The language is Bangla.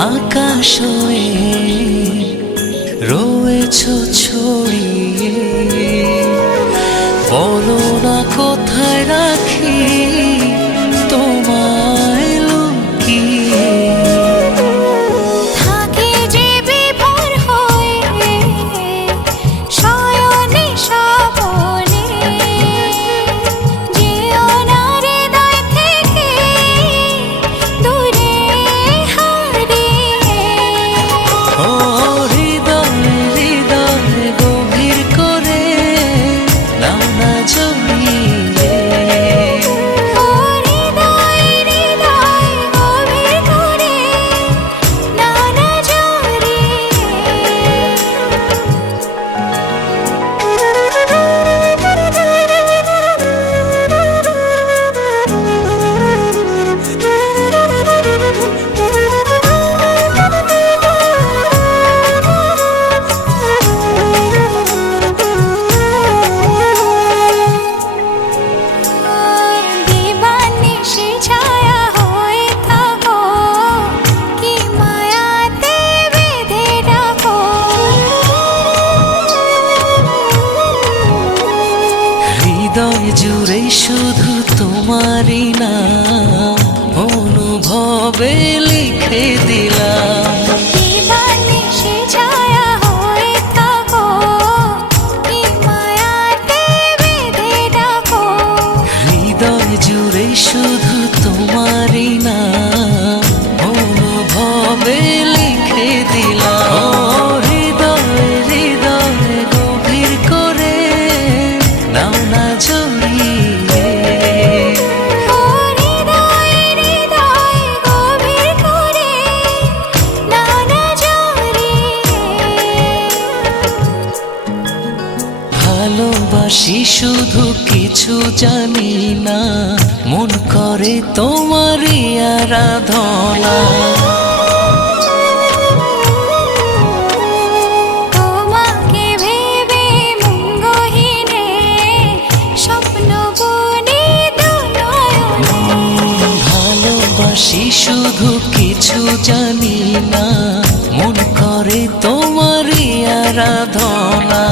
আকাশ হয়ে রয়েছ ছড়িয়ে, বলো না কোথায় রাখি তোমায় লুকিয়ে। থাকে যে বিভোর হয়ে শয়নে স্বপনে, যেও না হৃদয় থেকে দূরে হারিয়ে। ও হৃদয় হৃদয় গভীর করে নাও না জড়িয়ে। ও হৃদয় হৃদয় গভীর করে নাও না দিবানিশি ছায়া হয়ে থাকো, কি মায়াতে বেঁধে রাখো। হৃদয় জুড়ে শুধু তোমারই নাম অনুভবে লিখে দিলাম। দিবানিশি ছায়া হয়ে থাকো, কি মায়াতে বেঁধে রাখো। হৃদয় জুড়ে শুধু তোমারই নাম অনুভবে লিখে দিলাম। ও হৃদয় হৃদয় গভীর করে নাও না জড়িয়ে। ও হৃদয় হৃদয় গভীর করে নাও না জড়িয়ে। ভালোবাসি শুধু কিছু জানি না, মন করে তোমারই আরাধনা। তোমাকে ভেবে মঙ্গহীনে স্বপ্ন বুনি দুনয়নে। ভালোবাসি শুধু কিছু জানি না, মন করে তোমারই আরাধনা।